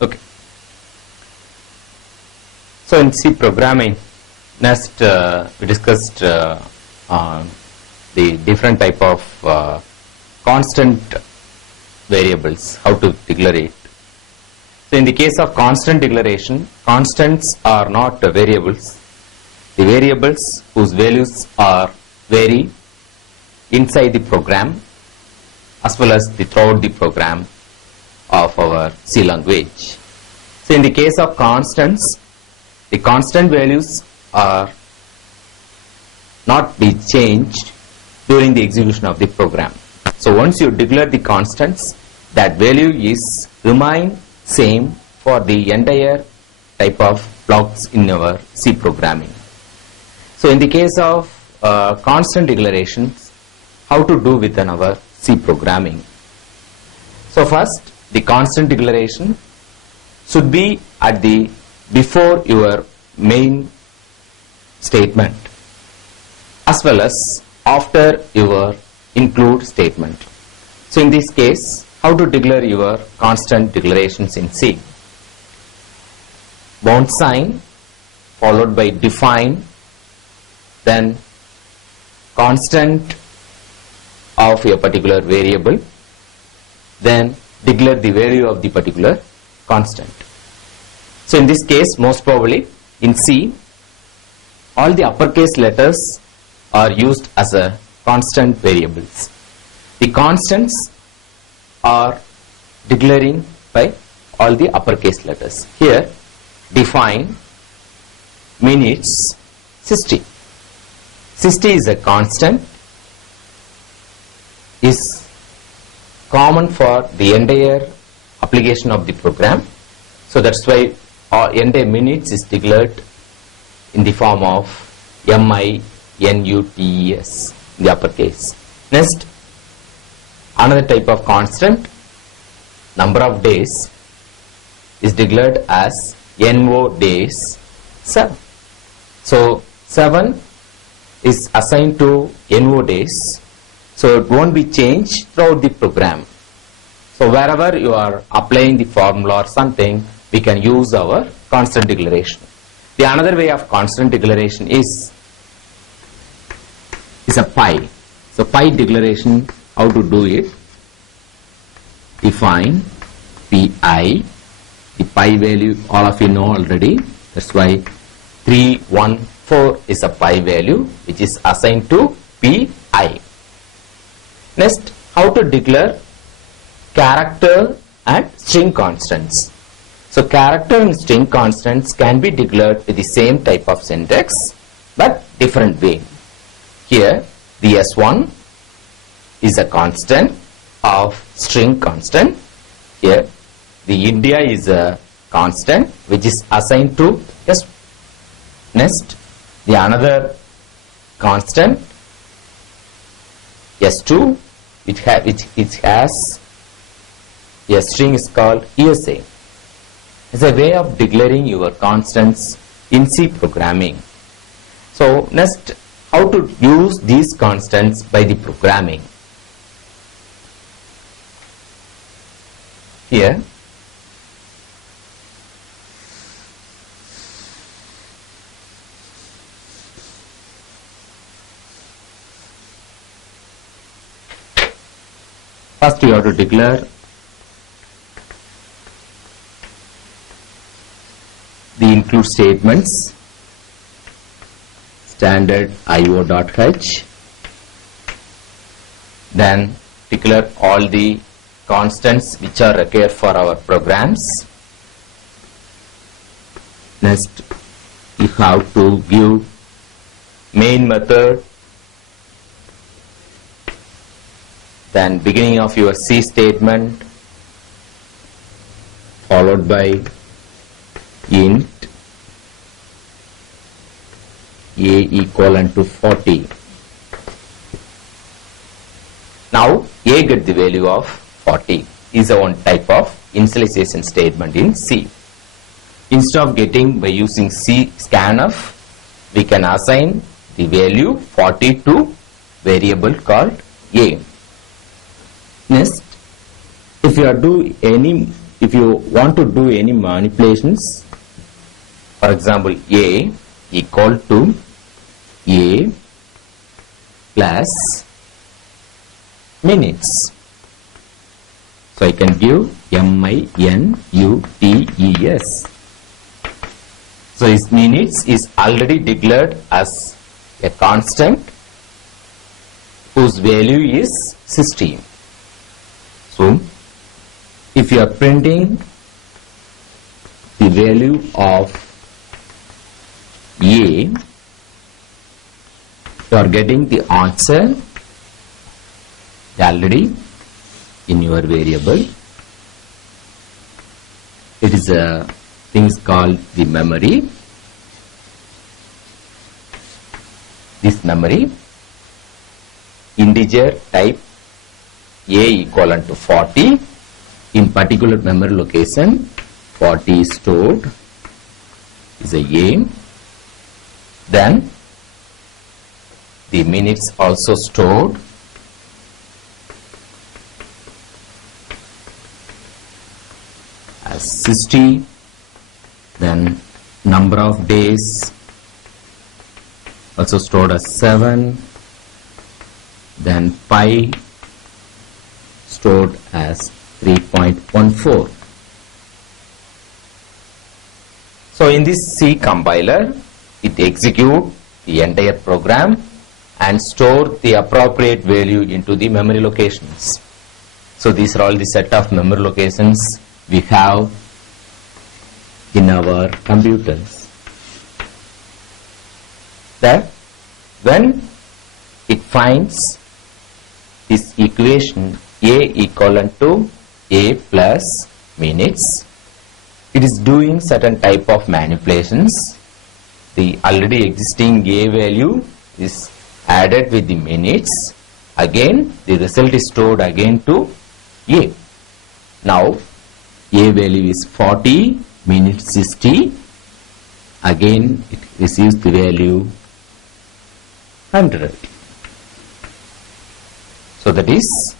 Okay. So in C programming, next we discussed the different type of constant variables, how to declare it. So in the case of constant declaration, constants are not variables. The variables whose values are vary inside the program as well as throughout the program of our C language. So in the case of constants, the constant values are not be changed during the execution of the program. So once you declare the constants, that value is remain same for the entire type of blocks in our C programming. So in the case of constant declarations, how to do within our C programming? So first, the constant declaration should be at the before your main statement as well as after your include statement. So in this case, how to declare your constant declarations in C? Bound sign followed by define, then constant of a particular variable, then declare the value of the particular constant. So in this case, most probably in C, all the uppercase letters are used as a constant variables. The constants are declaring by all the uppercase letters. Here, define minutes 60. 60 is a constant, is common for the entire application of the program. So that's why entire minutes is declared in the form of minutes in the uppercase. Next, another type of constant, number of days, is declared as no days 7. So 7 is assigned to no days, so it won't be changed throughout the program. So wherever you are applying the formula or something, we can use our constant declaration. The another way of constant declaration is a pi. So pi declaration, how to do it? Define pi. The pi value all of you know already. That's why 314 is a pi value which is assigned to pi. Next, how to declare character and string constants. So character and string constants can be declared with the same type of syntax but different way. Here the S1 is a constant of string constant. Here the India is a constant which is assigned to S. Next, the another constant S2 which has a string is called ESA. It's a way of declaring your constants in C programming. So next, how to use these constants by the programming? Here, first you have to declare the include statements, standard io.h, then declare all the constants which are required for our programs. Next, you have to give main method, then beginning of your C statement followed by int a equivalent to 40. Now a get the value of 40 is a one type of initialization statement in C. Instead of getting by using C scanf, we can assign the value 40 to variable called a. Next, if you are do any if you want to do any manipulations, for example, A equal to A plus minutes. So I can give minutes. So this minutes is already declared as a constant whose value is 16. So if you are printing the value of A, you are getting the answer already in your variable. It is a thing called the memory. This memory, integer type A equivalent to 40. In particular memory location, 40 is stored is a A. Then the minutes also stored as 60. Then number of days also stored as 7. Then pi stored as 3.14. So in this C compiler, it executes the entire program and store the appropriate value into the memory locations. So these are all the set of memory locations we have in our computers. That when it finds this equation A equivalent to A plus minutes, it is doing certain type of manipulations. The already existing A value is added with the minutes. Again, the result is stored again to A. Now, A value is 40, minutes 60. Again, it receives the value 100. So that is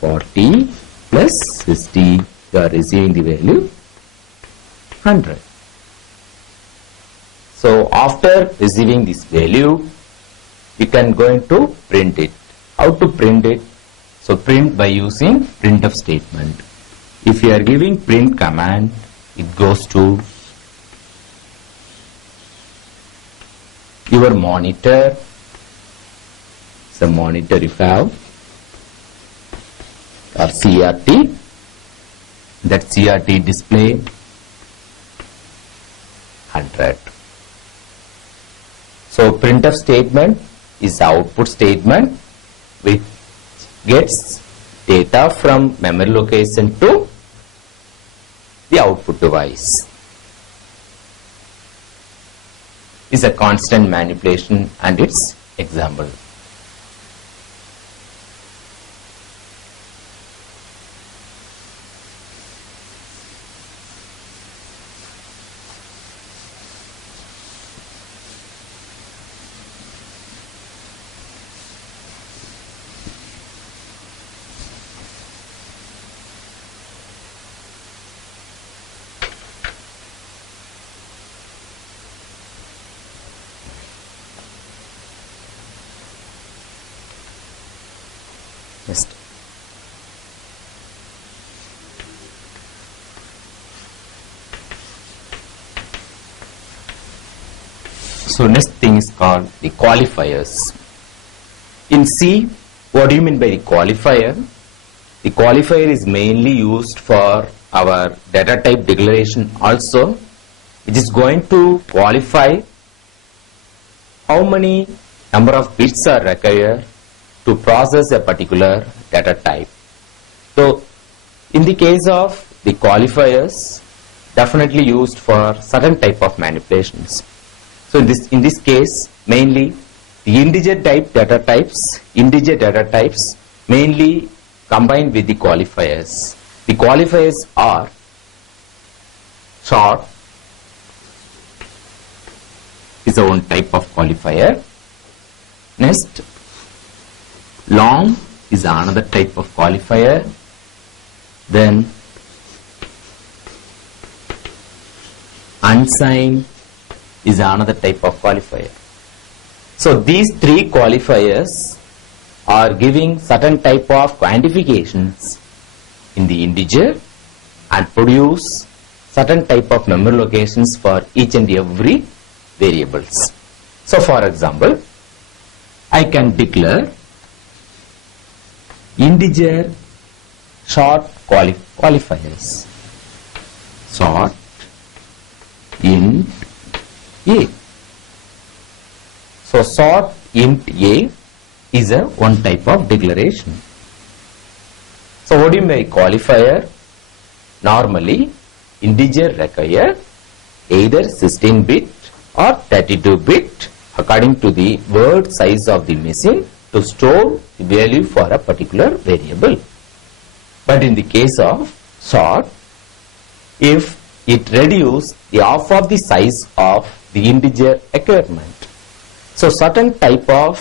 40 plus 60, you are receiving the value 100. So after receiving this value, you can going to print it. How to print it? So print by using printf statement. If you are giving print command, it goes to your monitor. The monitor you have, or CRT, that CRT display 100. So printf statement is the output statement which gets data from memory location to the output device. Is a constant manipulation and its example. Next. So next thing is called the qualifiers. In C, what do you mean by the qualifier? The qualifier is mainly used for our data type declaration also. It is going to qualify how many number of bits are required to process a particular data type. So in the case of the qualifiers, definitely used for certain type of manipulations. So in this case, mainly the integer data types mainly combined with the qualifiers. The qualifiers are short is the one type of qualifier. Next, long is another type of qualifier. Then unsigned is another type of qualifier. So these three qualifiers are giving certain type of quantifications in the integer and produce certain type of memory locations for each and every variables. So for example, I can declare integer short qualifiers. Short int a. So short int a is a one type of declaration. So what do you mean by qualifier? Normally integer require either 16-bit or 32-bit according to the word size of the machine to store the value for a particular variable. But in the case of short, if it reduces the half of the size of the integer requirement. So certain type of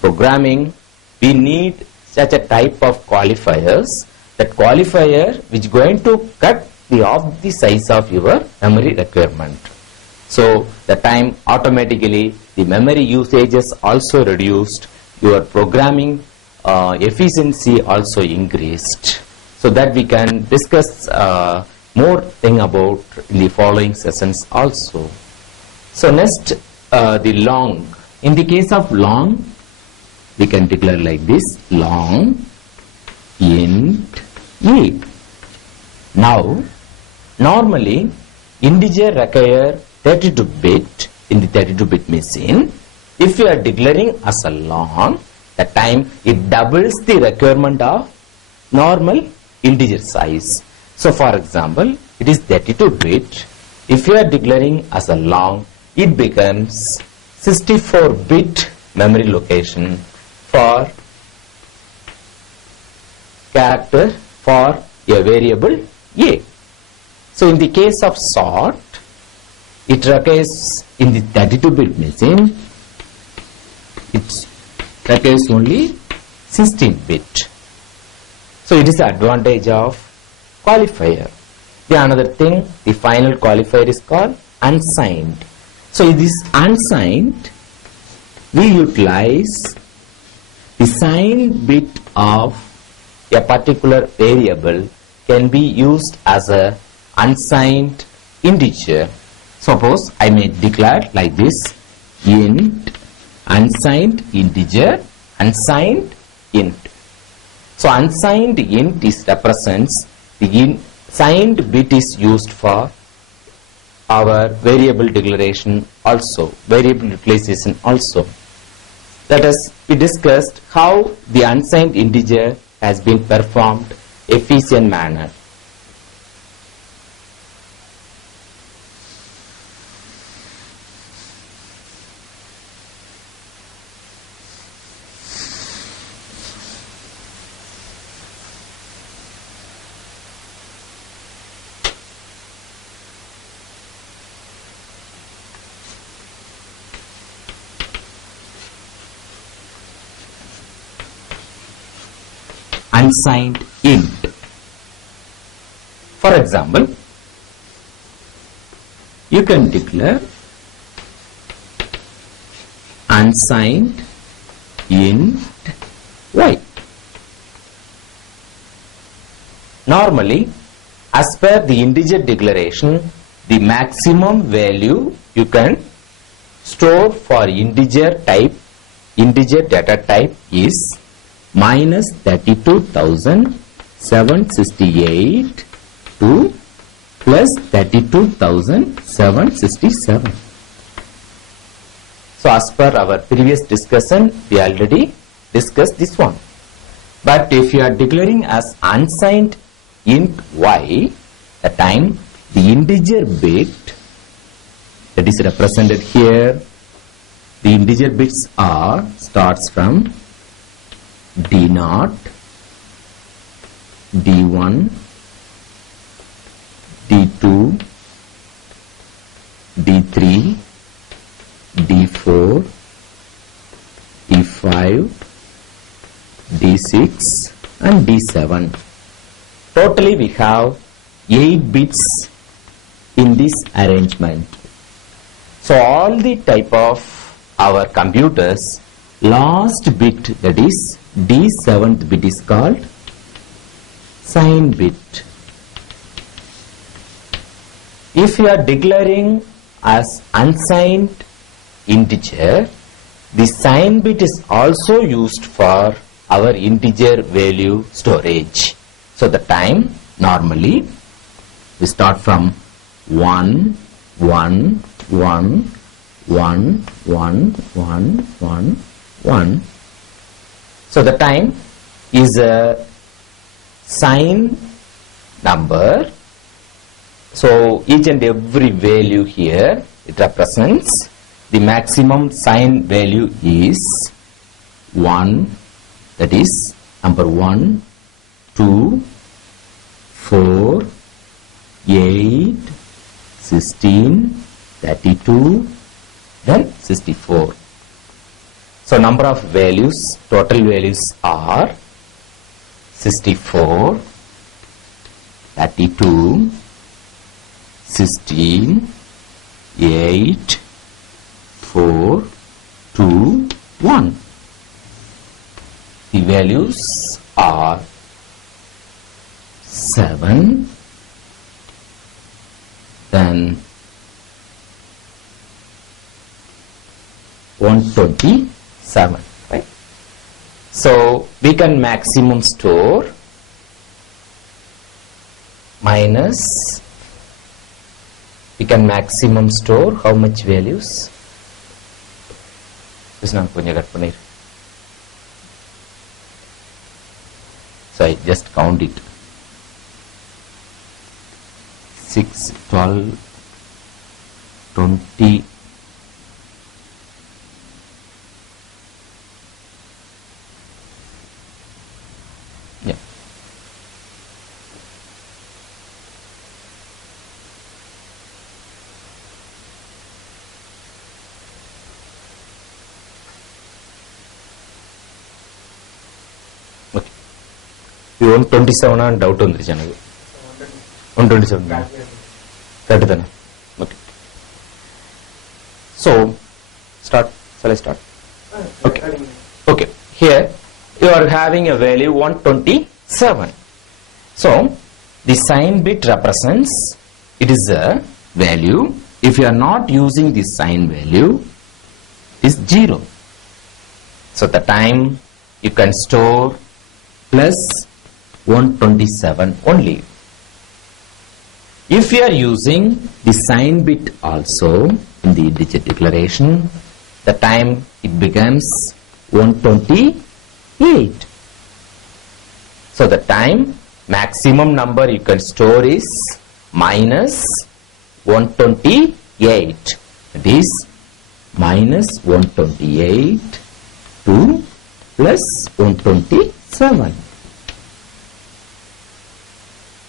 programming, we need such a type of qualifiers, that qualifier which going to cut the half the size of your memory requirement. So the time automatically the memory usage is also reduced, your programming efficiency also increased. So that we can discuss more thing about in the following sessions also. So next, the long. In the case of long, we can declare like this: long int a. Now, normally integer require 32-bit in the 32-bit machine. If you are declaring as a long, the time it doubles the requirement of normal integer size. So for example, it is 32-bit. If you are declaring as a long, it becomes 64-bit memory location for character for a variable a. So in the case of short, it requires in the 32-bit machine, it requires only 16-bit. So it is the advantage of qualifier. The another thing, the final qualifier is called unsigned. So in this unsigned, we utilize the signed bit of a particular variable can be used as a unsigned integer. Suppose I may declare like this: int unsigned integer unsigned int. So unsigned int is represents the signed bit is used for our variable declaration also, variable utilization also. Let us be discussed how the unsigned integer has been performed efficient manner. Unsigned int. For example, you can declare unsigned int y. Normally, as per the integer declaration, the maximum value you can store for integer type, integer data type is minus 32,768 to plus 32,767. So as per our previous discussion, we already discussed this one. But if you are declaring as unsigned int y, the time the integer bit that is represented here, the integer bits are starts from D0, D1, D2, D3, D4, D5, D6 and D7. Totally we have 8 bits in this arrangement. So all the type of our computers, last bit, that is D7th bit, is called sign bit. If you are declaring as unsigned integer, the sign bit is also used for our integer value storage. So the time, normally we start from 1, 1, 1, 1, 1, 1, 1, 1. So the time is a sign number. So each and every value here, it represents the maximum sign value is 1, that is number 1, 2, 4, 8, 16, 32, then 64. So number of values, total values are 64, 32, 16, 8, 4, 2, 1. The values are 7, then 127, right? So we can maximum store minus, we can maximum store how much values? So I just count it. 6, 12, 20, yeah. Okay. 127 and doubt on the channel. 127. Okay. So start. Shall I start? Okay. Okay. Here you are having a value 127. So the sign bit represents, it is a value. If you are not using the sign value, is 0. So the time you can store plus 127 only. If you are using the sign bit also in the digit declaration, the time it becomes 128. So the time maximum number you can store is minus 128. That is minus 128 to plus 127.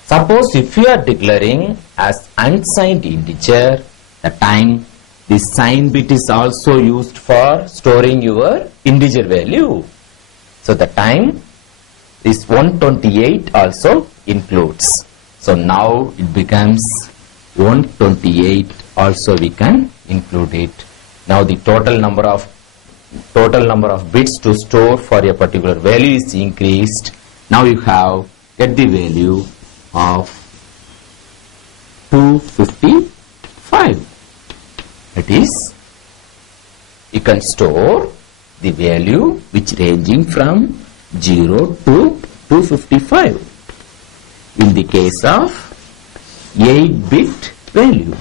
Suppose if you are declaring as unsigned integer, the time the sign bit is also used for storing your integer value. So the time this 128 also includes. So now it becomes 128 also we can include it. Now the total number of bits to store for a particular value is increased. Now you have get the value of 255. That is, you can store the value which ranging from 0 to 255 in the case of 8-bit value.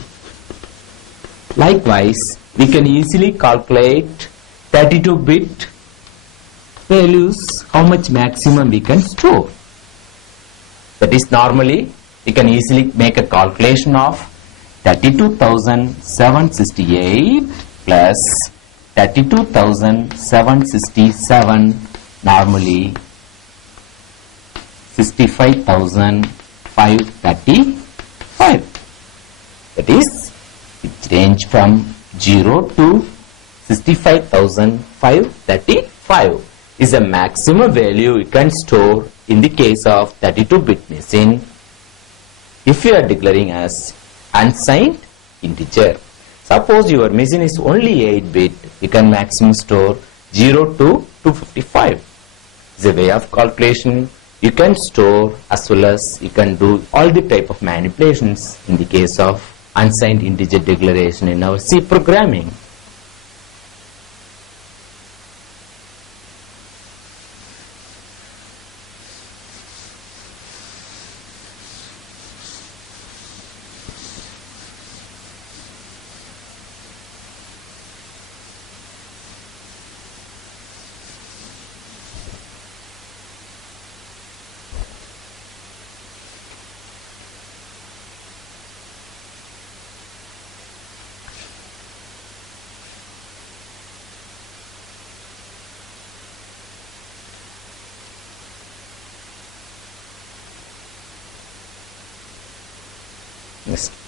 Likewise, we can easily calculate 32-bit values, how much maximum we can store. That is, normally we can easily make a calculation of 32,768 plus 32,767, normally 65,535. That is, it range from 0 to 65,535 is a maximum value you can store in the case of 32-bit machine if you are declaring as unsigned integer. Suppose your machine is only 8-bit, you can maximum store 0 to 255. It's a way of calculation. You can store as well as you can do all the type of manipulations in the case of unsigned integer declaration in our C programming. Yes.